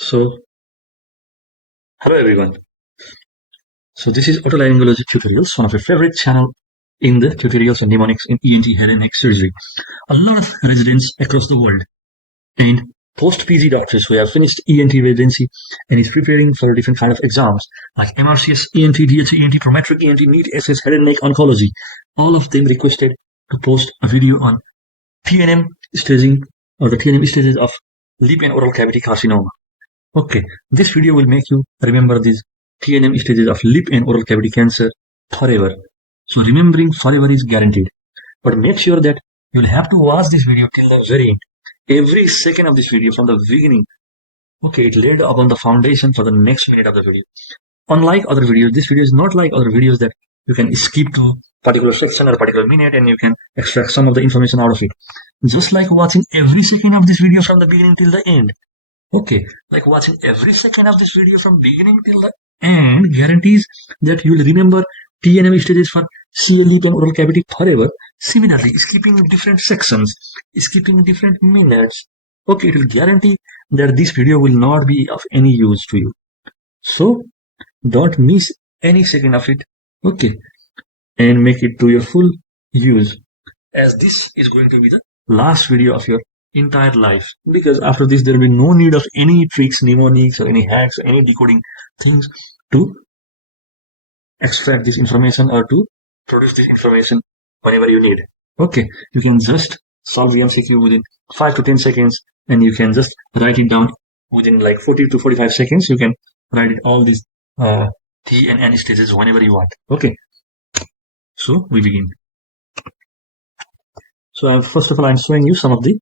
So, hello everyone. So this is otolaryngology tutorials, one of your favorite channel in the tutorials on mnemonics in ENT head and neck surgery. A lot of residents across the world and post-PG doctors who have finished ENT residency and is preparing for different kind of exams like MRCS, ENT, DHA, ENT, prometric ENT, NEET, SS, head and neck oncology. All of them requested to post a video on TNM staging or the TNM stages of lip and oral cavity carcinoma. Okay, this video will make you remember these TNM stages of lip and oral cavity cancer forever. So remembering forever is guaranteed. But make sure that you'll have to watch this video till the very end. Every second of this video from the beginning, okay, it laid upon the foundation for the next minute of the video. Unlike other videos, this video is not like other videos that you can skip to particular section or particular minute and you can extract some of the information out of it. Just like watching every second of this video from the beginning till the end. Okay, like watching every second of this video from beginning till the end guarantees that you will remember TNM stages for lip and oral cavity forever. Similarly, skipping different sections, skipping different minutes, okay, it will guarantee that this video will not be of any use to you. So, don't miss any second of it, okay, and make it to your full use, as this is going to be the last video of your entire life, because after this there will be no need of any tricks, mnemonics, or any hacks, or any decoding things to extract this information or to produce this information whenever you need. Okay, you can just solve the MCQ within 5 to 10 seconds and you can just write it down within like 40 to 45 seconds. You can write it all these T and N stages whenever you want. Okay, so we begin. So first of all, I'm showing you some of the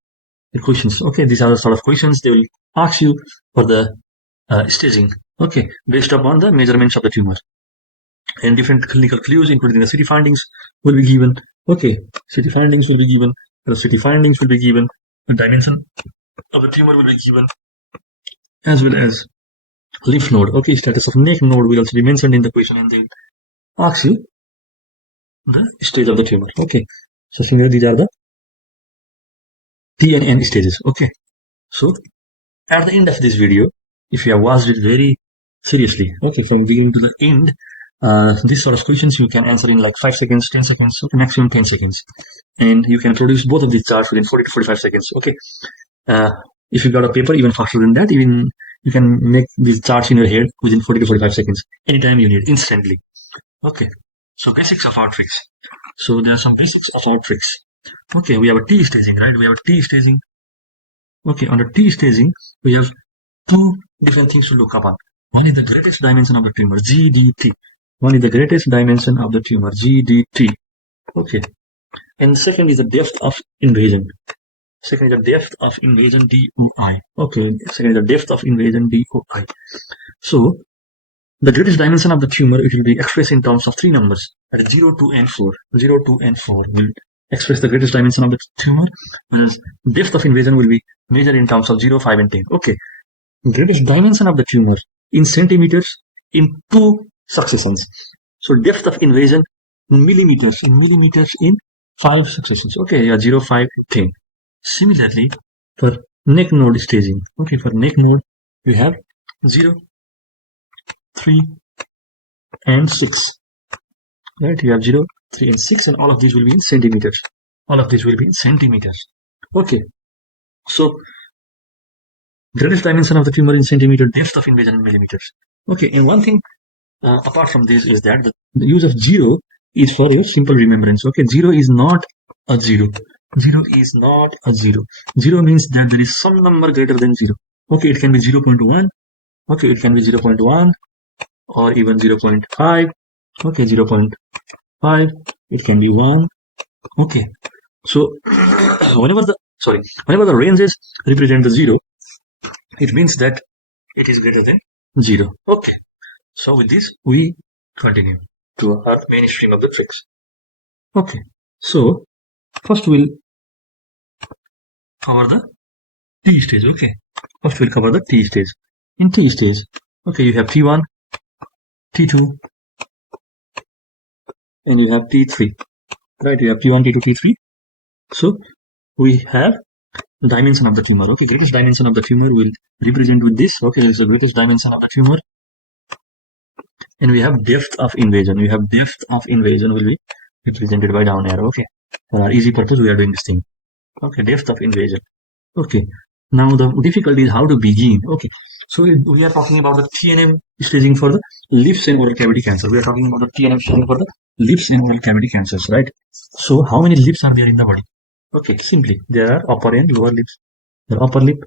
questions. Okay, these are the sort of questions they will ask you for the staging. Okay, based upon the measurements of the tumor. And different clinical clues, including the CT findings, will be given. Okay, CT findings will be given. The CT findings will be given. The dimension of the tumor will be given, as well as lymph node. Okay, status of neck node will also be mentioned in the question, and they will ask you the stage of the tumor. Okay, so similarly, these are the T and N stages. Okay, so at the end of this video, if you have watched it very seriously, okay, from beginning to the end, these sort of questions you can answer in like 5 seconds, 10 seconds, okay, maximum 10 seconds. And you can produce both of these charts within 40 to 45 seconds. Okay, if you got a paper, even faster than that, even you can make these charts in your head within 40 to 45 seconds, anytime you need, instantly. Okay, so basics of our tricks. So there are some basics of our tricks. Okay, we have a T staging, right? We have a T staging. Okay, under T staging, we have two different things to look upon. One is the greatest dimension of the tumor, GDT. One is the greatest dimension of the tumor, GDT. Okay. And second is the depth of invasion. Second is the depth of invasion, DOI. Okay. Second is the depth of invasion, DOI. So, the greatest dimension of the tumor, it will be expressed in terms of three numbers, that is 0, 2, and 4. 0, 2, and 4 will express the greatest dimension of the tumor, whereas depth of invasion will be measured in terms of 0, 5, and 10. Okay. Greatest dimension of the tumor in centimeters in two successions. So depth of invasion in millimeters in 5 successions. Okay, yeah, 0, 5, and 10. Similarly, for neck node staging, okay, for neck node, we have 0, 3, and 6. Right, you have 0, 3, and 6, and all of these will be in centimeters. All of these will be in centimeters. Okay, so greatest dimension of the tumor in centimeter, depth of invasion in millimeters. Okay, and one thing apart from this is that the use of 0 is for your simple remembrance. Okay, 0 is not a 0. 0 is not a 0. 0 means that there is some number greater than 0. Okay, it can be 0.1. Okay, it can be 0.1 or even 0.5. Okay, 0.5. It can be 1. Okay, so whenever the ranges represent the 0, it means that it is greater than 0. Okay, so with this we continue to our mainstream of the tricks. Okay, so first we'll cover the T stage. Okay, first we'll cover the T stage. In T stage, okay, you have T1, T2, and you have T3. Right, you have T1, T2, T3. So we have dimension of the tumor. Okay, greatest dimension of the tumor will represent with this. Okay, this is the greatest dimension of the tumor. And we have depth of invasion. We have depth of invasion will be represented by down arrow. Okay, for our easy purpose, we are doing this thing. Okay, depth of invasion. Okay, now the difficulty is how to begin. Okay, so we are talking about the TNM staging for the lips and oral cavity cancer. We are talking about the TNM staging for the lips and oral cavity cancers, right? So how many lips are there in the body? Okay, simply there are upper and lower lips. There are upper lip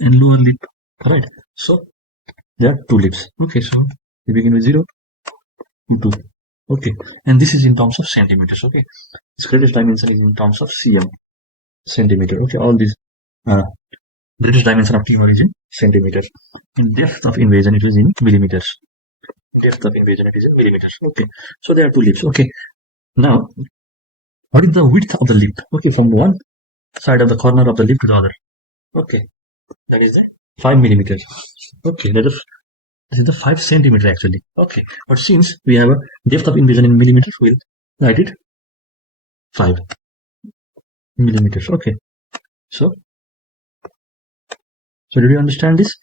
and lower lip, right? So there are two lips. Okay, so we begin with 0 and 2. Okay, and this is in terms of centimeters. Okay, this greatest dimension is in terms of cm, centimeter. Okay, all these greatest dimension of tumor is in centimeters. In depth of invasion, it is in millimeters. Depth of invasion, it is in millimeters. Okay, so there are two lips. Okay, now what is the width of the lip? Okay, from one side of the corner of the lip to the other. Okay, that is the 5 millimeters. Okay, this is the 5 centimeter actually. Okay, but since we have a depth of invasion in millimeters, we'll write it 5 millimeters. Okay, so did you understand this?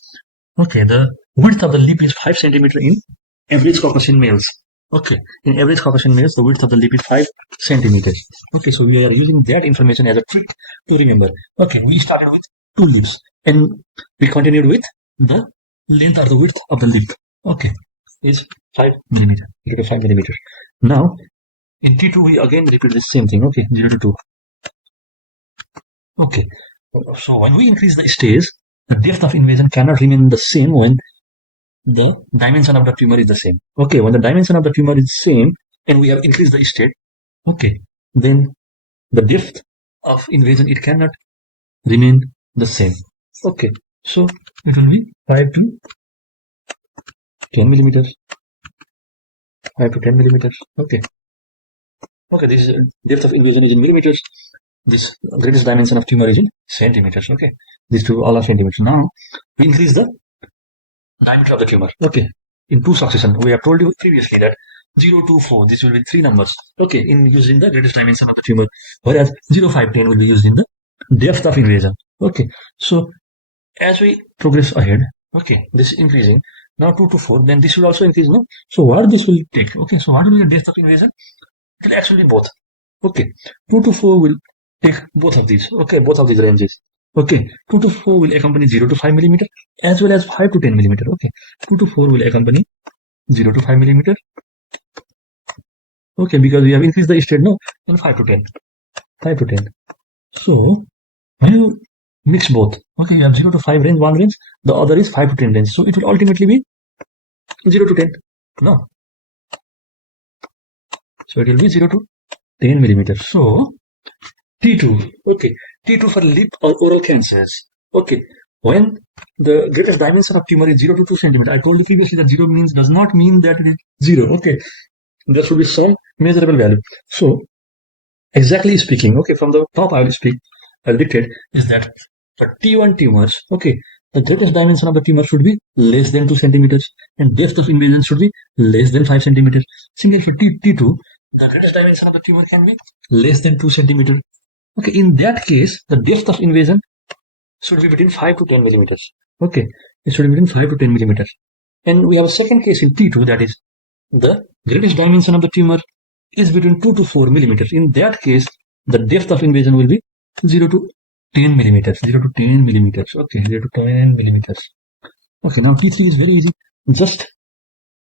Okay, the width of the lip is 5 centimeter in average Caucasian males. Okay, in average Caucasian males, the width of the lip is 5 centimeters. Okay, so we are using that information as a trick to remember. Okay, we started with 2 lips and we continued with the length or the width of the lip. Okay, is 5 millimeter. Okay, 5 millimeters. Now, in T2, we again repeat the same thing. Okay, 0 to 2. Okay, so when we increase the stage, the depth of invasion cannot remain the same when the dimension of the tumor is the same. Okay, when the dimension of the tumor is same and we have increased the state, okay, then the depth of invasion, it cannot remain the same. Okay, so it will be 5 to 10 millimeters. 5 to 10 millimeters. Okay. Okay, this is depth of invasion is in millimeters. This greatest dimension of tumor is in centimeters. Okay, these two all are centimeters. Now we increase the diameter of the tumor. Okay, in 2 succession, we have told you previously that 0, 2, 4, this will be 3 numbers. Okay, in using the greatest dimension of the tumor, whereas 0, 5, 10 will be used in the depth of invasion. Okay, so as we progress ahead, okay, this is increasing. Now 2 to 4, then this will also increase, no? So what this will take? Okay, so what will be the depth of invasion? It will actually be both. Okay, 2 to 4 will take both of these. Okay, both of these ranges. Okay, 2 to 4 will accompany 0 to 5 millimeter as well as 5 to 10 millimeter. Okay, 2 to 4 will accompany 0 to 5 millimeter. Okay, because we have increased the state now in 5 to 10. 5 to 10. So when you mix both, okay, you have 0 to 5 range, one range, the other is 5 to 10 range. So it will ultimately be 0 to 10. No. So it will be 0 to 10 millimeters. So T2, okay, T2 for lip or oral cancers. Okay, when the greatest dimension of tumor is 0 to 2 centimeter, I told you previously that 0 does not mean that it is 0. Okay, there should be some measurable value. So, exactly speaking, okay, from the top I'll dictate is that for T1 tumors, okay, the greatest dimension of the tumor should be less than 2 centimeters and depth of invasion should be less than 5 centimeters. Similarly for T2, the greatest dimension of the tumor can be less than 2 centimeters. Okay, in that case, the depth of invasion should be between 5 to 10 millimeters. Okay, it should be between 5 to 10 millimeters. And we have a second case in T2, that is the greatest dimension of the tumor is between 2 to 4 millimeters. In that case, the depth of invasion will be 0 to 10 millimeters. 0 to 10 millimeters. Okay, 0 to 10 millimeters. Okay, now T3 is very easy. Just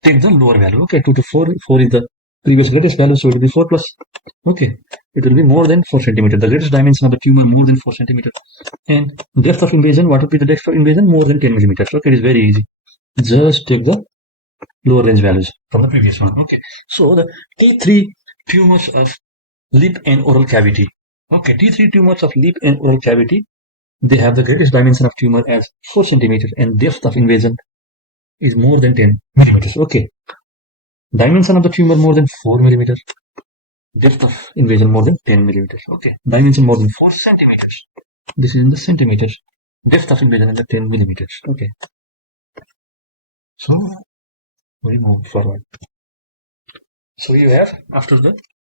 take the lower value. Okay, 2 to 4. 4 is the previous greatest value, so it will be 4 plus. Okay, it will be more than 4 centimeters. The greatest dimension of the tumor more than 4 centimeters. And depth of invasion, what would be the depth of invasion? More than 10 millimeters. Okay, it is very easy. Just take the lower range values from the previous one. Okay, so the T3 tumors of lip and oral cavity. Okay, T3 tumors of lip and oral cavity, they have the greatest dimension of tumor as 4 centimeters and depth of invasion is more than 10 millimeters. Okay, dimension of the tumor more than 4 millimeters, depth of invasion more than 10 millimeters. Okay, dimension more than 4 centimeters. This is in the centimeters. Depth of invasion in the 10 millimeters. Okay, so we move forward. So you have, after the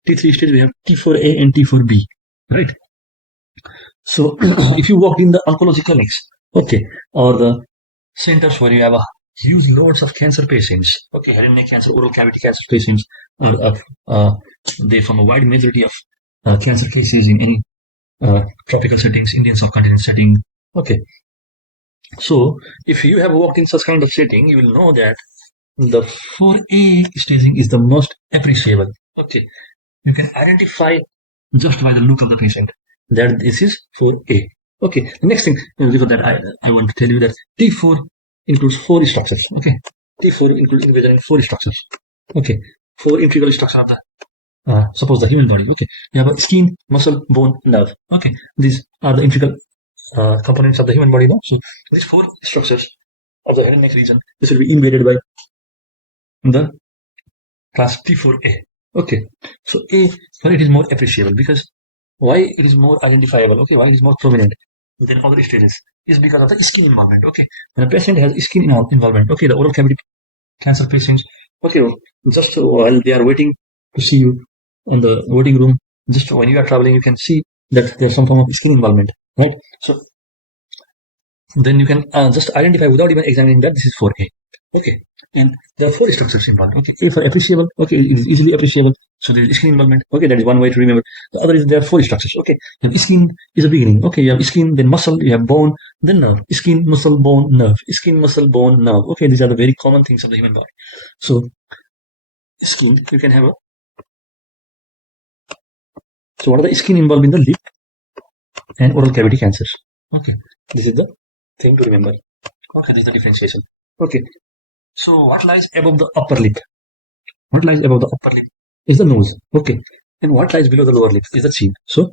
T3 stage, we have T4A and T4B, right? So if you walked in the oncology clinics, okay, or the centers where you have a huge loads of cancer patients, okay, head and neck cancer, oral cavity cancer patients, or they from a wide majority of cancer cases in any tropical settings, Indian subcontinent setting. Okay, so if you have worked in such kind of setting, you will know that the 4A staging is the most appreciable. Okay, you can identify just by the look of the patient that this is 4A. Okay, the next thing before that, I want to tell you that T4 includes 4 structures. Okay, T4 includes in 4 structures. Okay, 4 integral structures of the suppose the human body. Okay, you have a skin, muscle, bone, nerve. Okay, these are the integral components of the human body. No? So these 4 structures of the head and neck region, this will be invaded by the class T4A. Okay, so A, why it is more appreciable, because why it is more identifiable, okay, why it is more prominent than other stages is because of the skin involvement. Okay, when a patient has skin involvement, okay, the oral cavity cancer patients, okay, just while they are waiting to see you in the waiting room, just when you are traveling, you can see that there's some form of skin involvement, right? So then you can just identify without even examining that this is 4A. Okay, and there are 4 structures involved. Okay, A for appreciable. Okay, it is easily appreciable. So there is skin involvement. Okay, that is one way to remember. The other is there are 4 structures. Okay, you have skin is a beginning. Okay, you have skin, then muscle, you have bone, then nerve. Skin, muscle, bone, nerve. Skin, muscle, bone, nerve. Okay, these are the very common things of the human body. So skin, you can have a. So what are the skin involved in the lip and oral cavity cancers? Okay, this is the thing to remember. Okay, this is the differentiation. Okay, so what lies above the upper lip? What lies above the upper lip is the nose. Okay, and what lies below the lower lip is the chin. So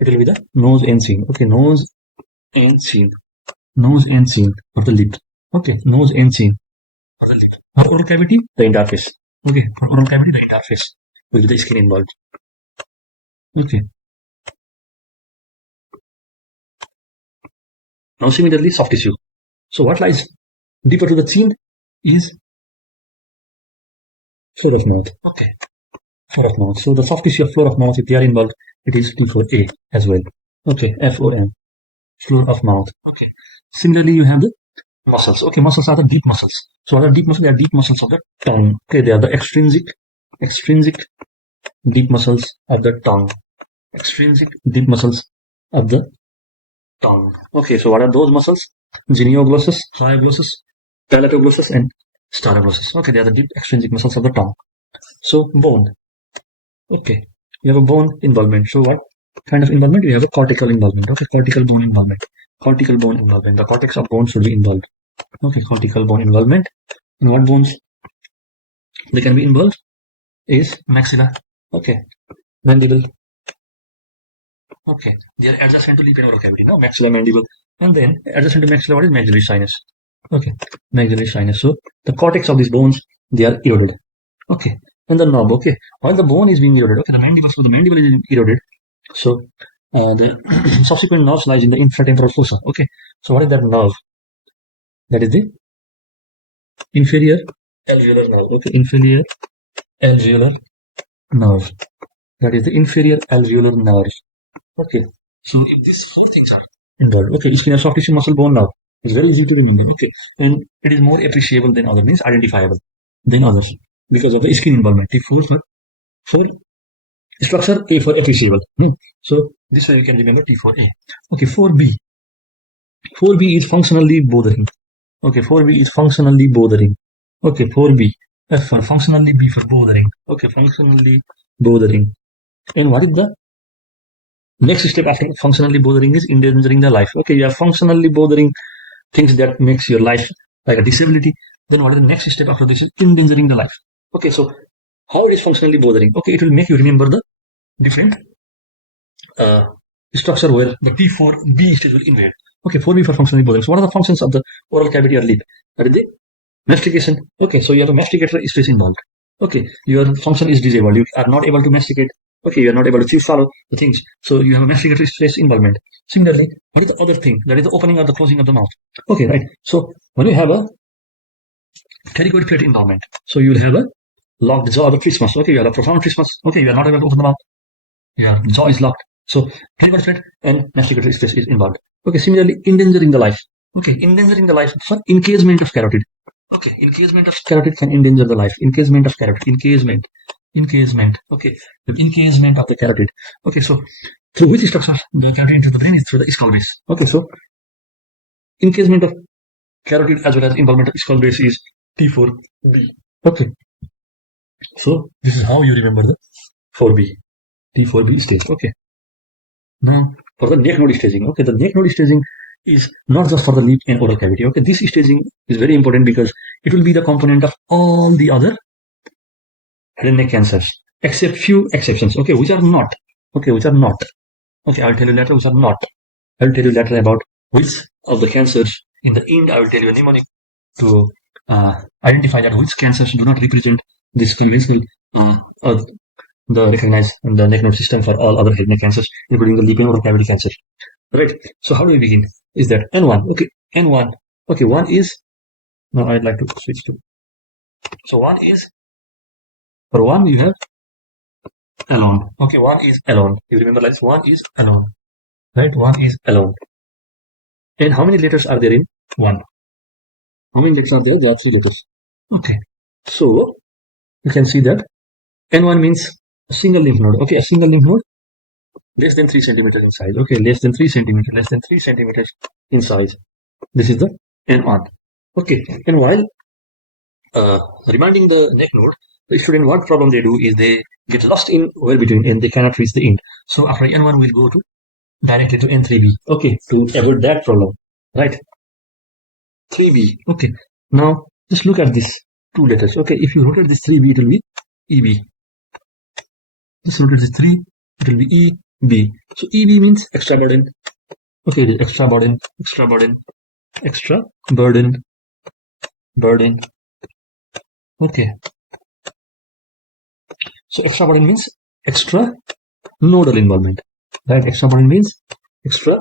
it will be the nose and chin. Okay, nose and chin. Nose and chin of the lip. Okay, nose and chin of the lip. For oral cavity, the entire face. Okay, for oral cavity, the entire face will be the skin involved. Okay. Now similarly, soft tissue. So what lies deeper to the chin is floor of mouth. Okay, floor of mouth. So the soft tissue of floor of mouth, if they are involved, it is T4A as well. Okay, FOM, floor of mouth. Okay. Similarly, you have the muscles. Okay, muscles are the deep muscles. So what are deep muscles? They are deep muscles of the tongue. Okay, they are the extrinsic deep muscles of the tongue. Extrinsic deep muscles of the tongue. Okay, so what are those muscles? Genioglossus, hyoglossus, palatoglossus, and stauroglossus. Okay, they are the deep extrinsic muscles of the tongue. So bone. Okay, you have a bone involvement. So what kind of involvement? You have a cortical involvement. Okay, cortical bone involvement. Cortical bone involvement. The cortex of bone should be involved. Okay, cortical bone involvement. And what bones they can be involved is maxilla. Okay, mandible. Okay, they are adjacent to lip and oral cavity. Now maxilla, mandible, and then adjacent to maxilla, what is maxillary sinus? Okay, maxillary sinus. So the cortex of these bones, they are eroded. Okay, and the knob. Okay, while the bone is being eroded, okay, the mandible is eroded. So the subsequent nerve lies in the infratemporal fossa. Okay, so what is that nerve? That is the inferior alveolar nerve. Okay, inferior alveolar nerve. That is the inferior alveolar nerve. Okay, so if these 4 things are involved, okay, skin, soft tissue, muscle, bone, nerve, it's very easy to remember. Okay, and it is more appreciable than other, means identifiable than others because of the skin involvement. T4 for structure, A for appreciable. So this way we can remember T4A. Okay, 4B. 4B is functionally bothering. Okay, 4B is functionally bothering. Okay, 4B. F for functionally, B for bothering. Okay, functionally bothering. And what is the next step after functionally bothering is endangering the life. Okay, you have functionally bothering things that makes your life like a disability. Then what is the next step after this is endangering the life. Okay, so how it is functionally bothering? Okay, it will make you remember the different structure where the T4B stage will invade. Okay, 4B for functionally bothering. So what are the functions of the oral cavity or lip? That is the mastication. Okay, so you have a masticator stress involved. Okay, your function is disabled. You are not able to masticate. Okay, you are not able to chew, swallow the things. So you have a masticatory stress involvement. Similarly, what is the other thing? That is the opening or the closing of the mouth. Okay, right. So when you have a pterygoid plate involvement, so you will have a locked jaw or the trismus. Okay, you have a profound trismus. Okay, you are not able to open the mouth. Your jaw is locked. So clinical threat and masticatory stress is involved. Okay, similarly, endangering the life. Okay, endangering the life for encasement of carotid. Okay, encasement of carotid can endanger the life. Encasement of carotid, encasement. Okay, the encasement of the carotid. Okay, so through which structure the carotid into the brain is through the skull base. Okay, so encasement of carotid as well as involvement of skull base is T4B. Okay, so this is how you remember the 4B, T4B stage. Okay. Now, for the neck node staging, okay, the neck node staging is not just for the lip and oral cavity. Okay, this staging is very important because it will be the component of all the other head and neck cancers, except few exceptions. Okay, which are not. Okay, which are not. Okay, I'll tell you later which are not. I'll tell you later about which of the cancers. In the end, I will tell you a mnemonic to identify that which cancers do not represent this conventional the recognized the neck node system for all other head neck cancers, including the lip and oral cavity cancer. Right. So how do we begin? Is that N1? Okay, N1. Okay, one is. Now I'd like to switch to. So one is. For one, you have alone. Okay, one is alone. You remember like one is alone. Right? One is alone. And how many letters are there in one? How many letters are there? There are 3 letters. Okay. So you can see that N1 means a single lymph node. Okay, a single lymph node less than 3 centimeters in size. Okay, less than 3 centimeters, less than 3 centimeters in size. This is the N1. Okay, and while reminding the neck node, the student, what problem they do is they get lost in well between and they cannot reach the end. So after N1, we'll go to directly to N3B. Okay, to avoid that problem, right? 3B. Okay, now just look at these 2 letters. Okay, if you rotate this 3B, it will be EB. Just rotate this 3, it will be EB. So EB means extra burden. Okay, it is extra burden, extra burden, extra burden, burden. Okay. So extra burden means extra nodal involvement. Right? Extra burden means extra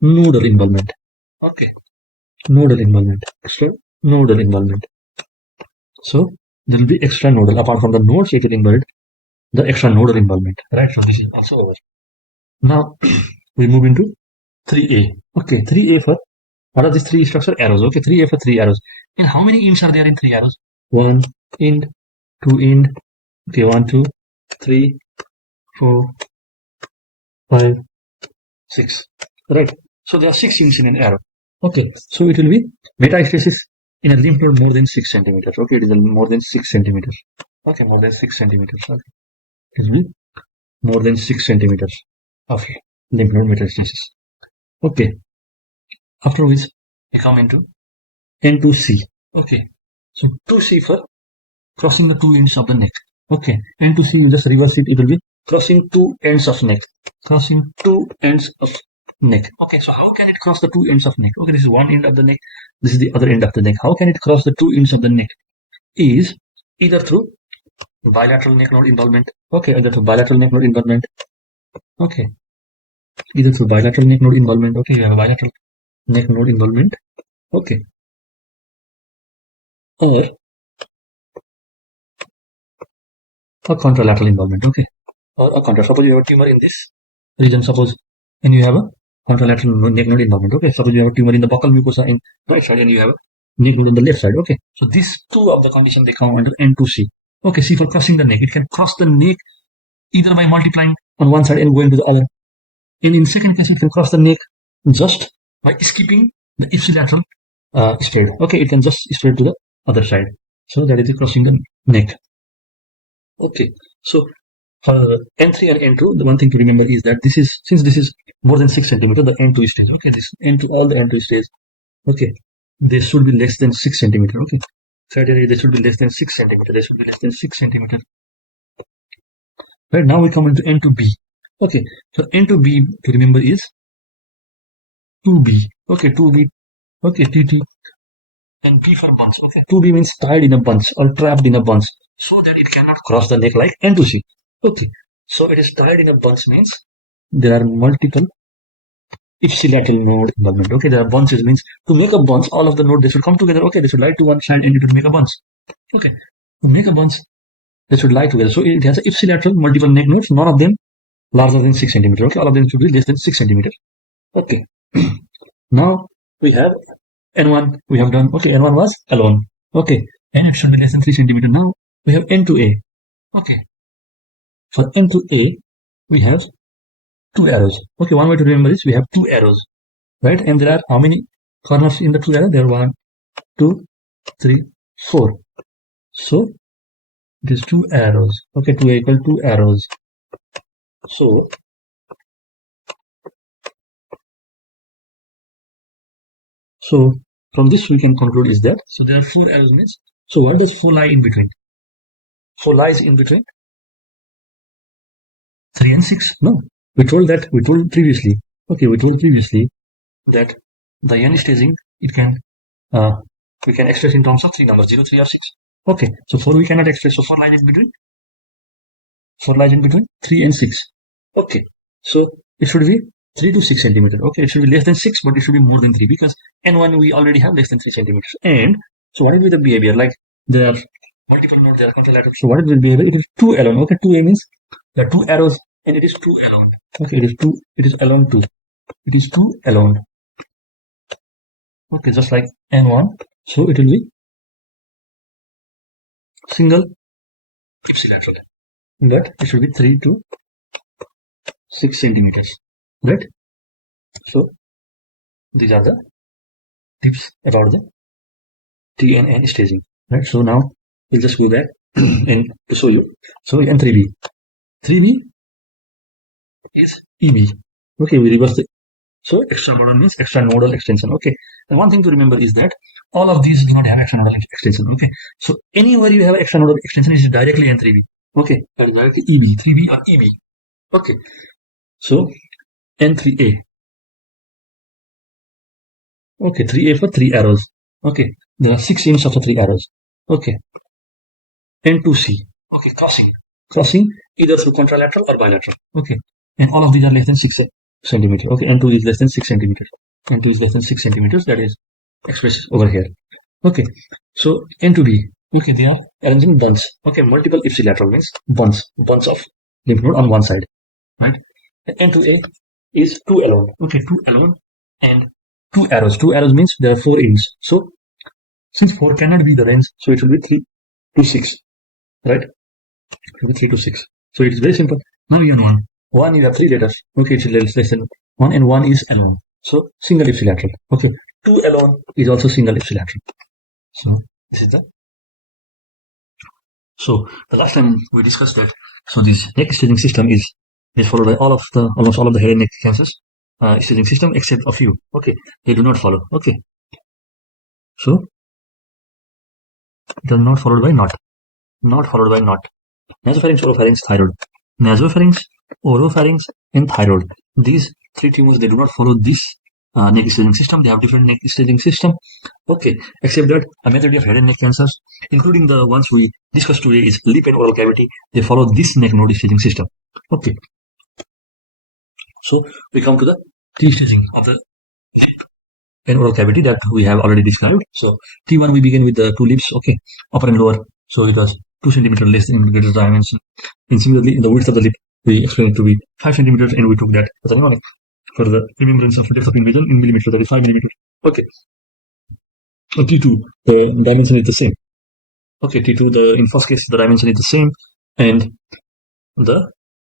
nodal involvement. Okay. Nodal involvement. Extra nodal involvement. So there will be extra nodal. Apart from the nodes getting buried, the extra nodal involvement. Right? So this is also over. Now we move into 3A. Okay, 3A for what are these 3 structure? Arrows. Okay, 3A for 3 arrows. And how many ends are there in 3 arrows? 1 end, 2 end. Okay, 1, 2, 3, 4, 5, 6. Right. So there are 6 ends in an arrow. Okay, so it will be metastasis in a lymph node more than 6 centimeters. Okay, it is more than 6 centimeters. Okay, more than 6 centimeters. Okay, it will be more than 6 centimeters of lymph node metastasis. Okay, after which I come into N2C. Okay, so 2C for crossing the 2 ends of the neck. Okay, N2C, you just reverse it, it will be crossing 2 ends of neck. Crossing 2 ends of neck. Okay, so how can it cross the 2 ends of neck? Okay, this is one end of the neck, this is the other end of the neck. How can it cross the 2 ends of the neck? Is either through bilateral neck node involvement. Okay, either through bilateral neck node involvement. Okay, either through bilateral neck node involvement. Okay, you have a bilateral neck node involvement. Okay, or a contralateral involvement. Okay, or a contra. Suppose you have a tumor in this region. Suppose, and you have a contralateral neck node involvement. Okay, suppose you have a tumor in the buccal mucosa in right side, and you have a neck node on the left side. Okay, so these 2 of the condition they come under N2C. Okay, see, for crossing the neck, it can cross the neck either by multiplying on one side and going to the other. And in second case, it can cross the neck just by skipping the ipsilateral straight. Okay, it can just straight to the other side. So that is crossing the neck. Okay, so for N3 and N2, the one thing to remember is that this is, since this is more than 6 centimeters, the N2 stage. Okay, this N2, all the N2 stage. Okay, they should be less than 6 centimeters. Okay, certainly they should be less than 6 centimeters. They should be less than 6 centimeters. Right, now we come into N2B. Okay, so N2B to remember is 2B. Okay, 2B. Okay, TT. And B for bunch. Okay, 2B means tied in a bunch or trapped in a bunch so that it cannot cross the neck like N2C. Okay, so it is tied in a bunch means there are multiple ipsilateral node involvement. Okay, there are bunches means to make a bunch, all of the nodes they should come together. Okay, they should lie to one side and it would make a bunch. Okay, to make a bunch, they should lie together. So it has a ipsilateral multiple neck nodes. None of them larger than 6 centimeter. Okay, all of them should be less than 6 centimeter. Okay. Now we have N1. We have done. Okay, N1 was alone. Okay, and it should be less than 3 centimeter. Now we have N to A. Okay, for N to A, we have two arrows. Okay, one way to remember is we have two arrows, right? And there are how many corners in the two arrows? There are 1, 2, 3, 4. So it is two arrows. Okay, 2 equal 2 arrows. So from this we can conclude is that there are 4 arrows means. So what does 4 lie in between? 4 lies in between 3 and 6. No, we told previously. Okay, we told previously that the n staging we can express in terms of 3 numbers, 0, 3 or 6. Okay, so 4 we cannot express, so 4 lies in between 3 and 6. Okay, so it should be 3 to 6 centimeter. Okay, it should be less than 6, but it should be more than 3 because N1 we already have less than 3 centimeters. And so what will be the behavior? Like there are multiple nodes, there are contralateral. So what will be behavior? It is 2 alone. Okay, 2A means there are 2 arrows and it is 2 alone. Okay, it is alone 2. It is 2 alone. Okay, just like N1. So it will be single ipsilateral. But it should be 3 to 6 centimeters. Right? So these are the tips about the TNN staging. Right? So now we'll just go back and to show you. So in 3B. 3B is EB. Okay, we reverse the. So extranodal means extranodal extension. Okay. And one thing to remember is that all of these do not have extranodal extension. Okay. So anywhere you have extranodal extension is directly N3B. Okay. That is directly EB, 3B or EB. Okay. So N3A. Okay, 3A for 3 arrows. Okay. There are 6 ends of the 3 arrows. Okay. N2C. Okay, crossing either through contralateral or bilateral. Okay. And all of these are less than 6 centimeters. Okay, N2 is less than 6 centimeters. N2 is less than 6 centimeters. That is expressed over here. Okay, so N2B. Okay, they are arranged in bunch. Okay, multiple ipsilateral means bunch of lymph node on one side, right? N2A is 2 alone. Okay, 2 alone and 2 arrows. 2 arrows means there are 4 ends. So since 4 cannot be the range, so it should be 3 to 6, right? It should be 3 to 6. So it is very simple. Now you know 1 is 3 letters. Okay, it's less than 1 and 1 is alone. So single ipsilateral. Okay, 2 alone is also single ipsilateral. So this is the. So the last time we discussed that. So this neck staging system is followed by almost all of the head and neck cancers staging system except a few. Okay, they do not follow. Okay, so it is not followed by not followed by not. Nasopharynx, oropharynx, thyroid. Nasopharynx, oropharynx, and thyroid. These 3 tumors, they do not follow this neck staging system. They have different neck staging system. Okay, except that a majority of head and neck cancers, including the ones we discussed today, is lip and oral cavity. They follow this neck node staging system. Okay, so we come to the T staging of the lip and oral cavity that we have already described. So T1 we begin with the 2 lips. Okay, upper and lower. So it was 2 centimeter less in greater dimension. And similarly, in the width of the lip, we explained it to be 5 centimeters, and we took that as a mnemonic for the remembrance of depth of invasion in millimeters, that is 5 millimeters. Okay. T2, the dimension is the same. Okay, T2, in first case, the dimension is the same, and the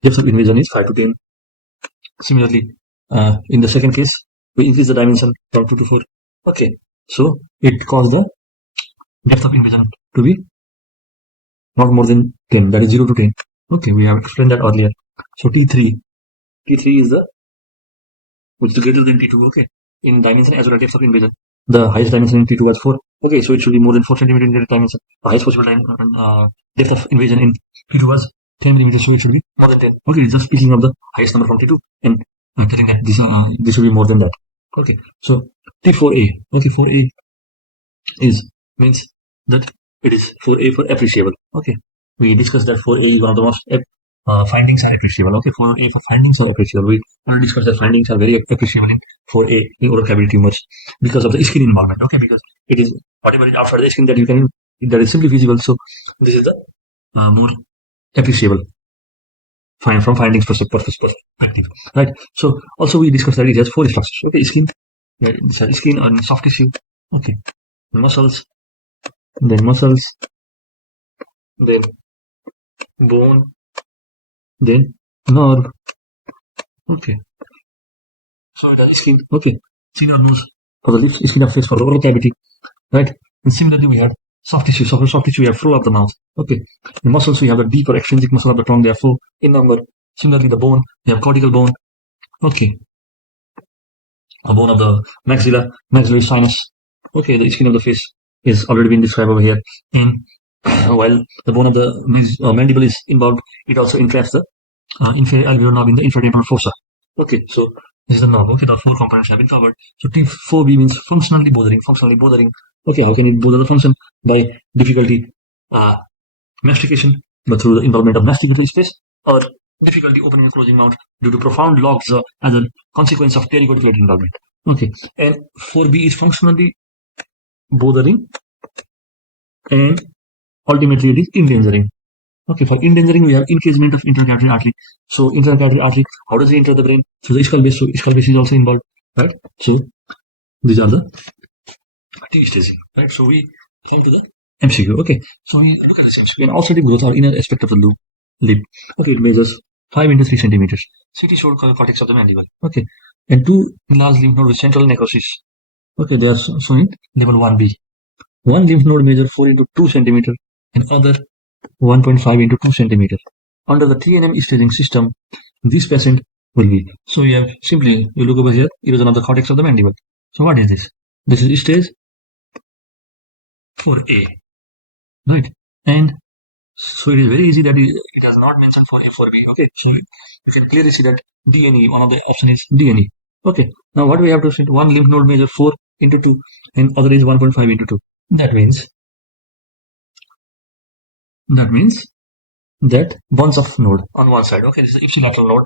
depth of invasion is 5 to 10. Similarly, in the second case, we increase the dimension from 2 to 4. Okay, so it caused the depth of invasion to be not more than 10, that is 0 to 10. Okay, we have explained that earlier. So T3 is the, which is greater than T2, okay, in dimension as well as depth of invasion. The highest dimension in T2 was 4. Okay, so it should be more than 4 centimeters in dimension. The highest possible depth of invasion in T2 was 10 millimeters, so it should be more than 10. Okay, it's just speaking of the highest number from T2 and telling that this should be more than that. Okay, so T4A. Okay, 4A means that it is 4A for appreciable. Okay, we discussed that 4A is one of the most findings are appreciable. Okay, 4A for findings are appreciable. We already discussed that findings are very appreciable in 4A in oral cavity tumors because of the skin involvement. Okay, because it is whatever is outside the skin that is simply visible. So this is the more appreciable. from findings perspective, right? So also we discussed that it has four structures. Okay, skin, sorry, skin and soft tissue. Okay, muscles, then bone, then nerve. Okay, so the skin. Okay, skin or nose for the lips, skin of face for the oral cavity, right? And similarly, we have soft tissue. Soft tissue we have floor of the mouth. Okay, the muscles we have the deep or extrinsic muscle of the tongue. They are four in number. Similarly, the bone we have cortical bone. Okay, a bone of the maxillary sinus. Okay, the skin of the face is already been described over here. And while the bone of the mandible is involved, it also entraps the inferior alveolar nerve in the inferior temporal fossa. Okay, so this is the nerve. Okay, the four components have been covered. So T4B means functionally bothering. Okay, how can it bother the function? By difficulty mastication, but through the involvement of masticatory space, or difficulty opening and closing mouth due to profound locks as a consequence of pterygoid fluid involvement. Okay, and 4B is functionally bothering, and ultimately it is endangering. Okay, for endangering we have encasement of intercalary artery. So intercalary artery, how does it enter the brain? Through the skull base. So skull base is also involved, right? So these are the T staging, right? So we come to the MCQ. Okay, so we look at this MCQ. And ulcerative growth or inner aspect of the lip. Okay, it measures 5 into 3 centimeters. CT showed cortex of the mandible. Okay, and two large lymph nodes with central necrosis. Okay, they are showing level 1B. One lymph node measure 4 into 2 centimeter, and other 1.5 into 2 centimeter. Under the TNM staging system, this patient will be. So you have simply, you look over here, erosion of the cortex of the mandible. So what is this? This is stage 4A, right? And so it is very easy that it has not mentioned 4A, 4B. Okay, so you can clearly see that DNE, one of the option is DNE. Okay, now what we have to see, one lymph node measure 4 into 2 and other is 1.5 into 2. That means that bunch of node on one side. Okay, this is ipsilateral node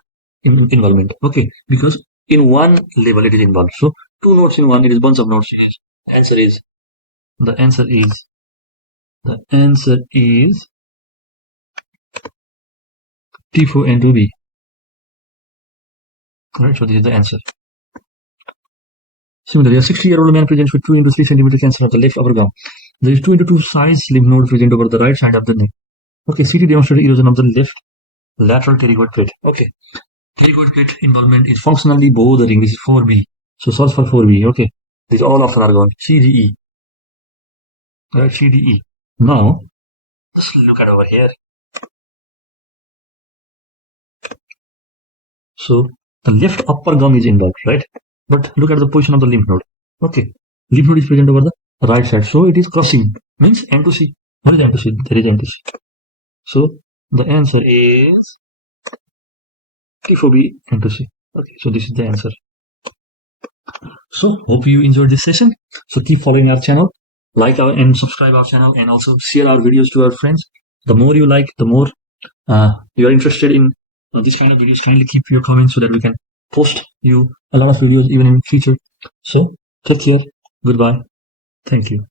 involvement. Okay, because in one level it is involved. So two nodes in one, it is bunch of nodes. Yes. The answer is T4 and 2B. Right, so this is the answer. Similarly, a 60-year-old man presents with 2 into 3 centimeter cancer of the left upper gum. There is 2 into 2 size lymph node present over the right side of the neck. Okay, CT demonstrated erosion of the left lateral pterygoid plate. Okay, pterygoid plate involvement is functionally bothering. This is 4B. So search for 4B. Okay, these all options are gone. CDE. Right, CDE. Now, just look at over here. So the left upper gum is involved, right? But look at the position of the lymph node. Okay, lymph node is present over the right side, so it is crossing. Means N to C. What is N to C? There is N to C. So the answer is T4B N to C. Okay, so this is the answer. So hope you enjoyed this session. So keep following our channel, like our and subscribe our channel, and also share our videos to our friends. The more you like, the more you are interested in this kind of videos. Kindly keep your comments so that we can post you a lot of videos even in future. So take care. Goodbye. Thank you.